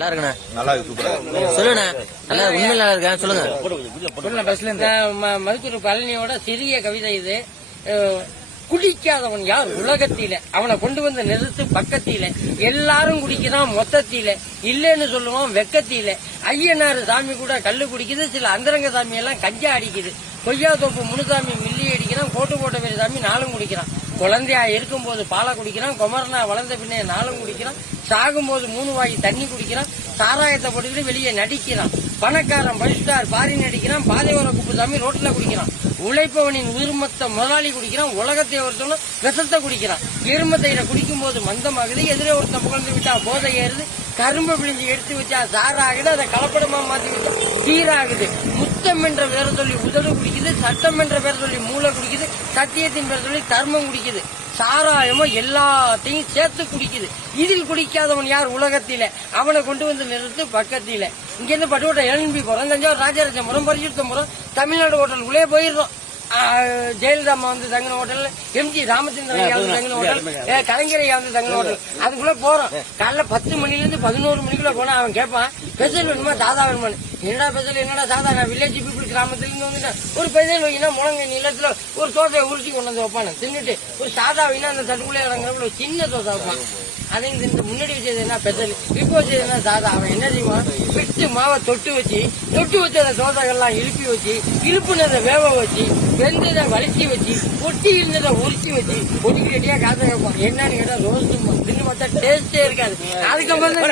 நல்லா இருக்குண்ணா. நல்லா இருக்கு, சூப்பரா இருக்கு. சொல்லுண்ணா. நல்லா உண்மையில நல்லா இருக்கா சொல்லுங்க. மருத்துவர் பழனியோட சிறிய கவிதை இது. குடிக்காதவன் யார் உலகத்தில, அவனை கொண்டு வந்து நிறுத்து பக்கத்தில, எல்லாரும் குடிக்கிறான் மொத்தத்தில, இல்லன்னு சொல்லுவான் வெக்கத்தில, ஐயனாறு சாமி கூட கல்லு குடிக்குது, சில அந்தரங்க சாமி எல்லாம் கஞ்சா அடிக்குது, கொய்யா தோப்பு முனுசாமி மில்லி அடிக்கிறான், கோட்டு போட்ட வேறு சாமி நாளும் குடிக்கிறான், குழந்தையா இருக்கும் போது பாலை குடிக்கிறான், குமரனா வளர்ந்த பின்னே நாளும் குடிக்கிறான், சாகும் போது 3 வாய் தண்ணி குடிக்கிறான், சாராயத்தை போட்டுக்கிட்டு வெளியே நடிக்கிறான், பணக்காரன் பஸ்டார் பாரி நடிக்கிறான், பாதையோர குப்புசாமி ரோட்ல குடிக்கிறான், உழைப்பவனின் உரிமத்த முதலாளி குடிக்கிறான், உலகத்தை ஒருத்தவனும் விஷத்தை குடிக்கிறான், எருமத்தையில குடிக்கும் போது மந்தமாகுது, எதிரே ஒருத்தன் புகழ்ந்து விட்டா போதை ஏறுது, கரும்பு பிழிஞ்சு எடுத்து வச்சா சாராகுது, அதை கலப்படமா மாத்தி வச்சா சீராகுது, முத்தம் என்ற பேரை சொல்லி உதடு குடிக்குது, சட்டம் என்ற பேரை சொல்லி மூளை குடிக்குது, சத்தியத்தின் பேரை சொல்லி தர்மம் குடிக்குது, சாராயமோ எல்லாத்தையும் சேர்த்து குடிக்குது, இதில் குடிக்காதவன் யார் உலகத்தில, அவனை கொண்டு வந்து நிறுத்து பக்கத்தில. இங்க இருந்து பட்டுக்கோட்டை எழும்பி போறோம், தஞ்சாவூர் ராஜராஜபுரம் பரிசுத்தபுரம் தமிழ்நாடு ஹோட்டலுக்குள்ளே போயிடுறோம். ஜெயலலிதா அம்மா வந்து தங்கின ஹோட்டல், எம்ஜி ராமச்சந்திரன் வந்து தங்கின ஹோட்டல், கலைஞரை வந்து தங்கின ஹோட்டல், அதுக்குள்ள போறோம். காலைல 10 மணில இருந்து 11 மணிக்குள்ள போனா அவன் கேட்பான் பெசல் வேணுமா தாதா வேணுமா. என்னடா பெசல் என்னடா தாதா, நான் வில்லேஜ் பீப்புள் கிராமத்துல இருந்து வந்துட்டேன், ஒரு பெசல் வைக்கினா முழங்க நிலத்துல ஒரு தோசையை உருட்டி கொண்டு வந்து வைப்பானு தின்னுட்டு, ஒரு சாதா வைனா அந்த தட்டுக்குள்ளே இறங்குறப்ப ஒரு சின்ன தோசை வைப்பான். அதே முன்னாடி வச்சது என்ன பெசல், இப்போ வச்சது என்ன சாதா. அவன் என்ன செய்வான், பிட்டு மாவை தொட்டு வச்சு அந்த தோசைகள்லாம் இழுப்பி வச்சு, இழுப்புனதை வேக வச்சு, வெந்ததை வலிச்சு வச்சு, ஒட்டி இருந்ததை உரிச்சு வச்சு ஒட்டிக்கு ரெட்டியா காசை வைப்பான். என்னன்னு கேட்டா ரோஸ்ட் தின்னு பார்த்தா டேஸ்டே இருக்காது. அதுக்கப்புறம் தான்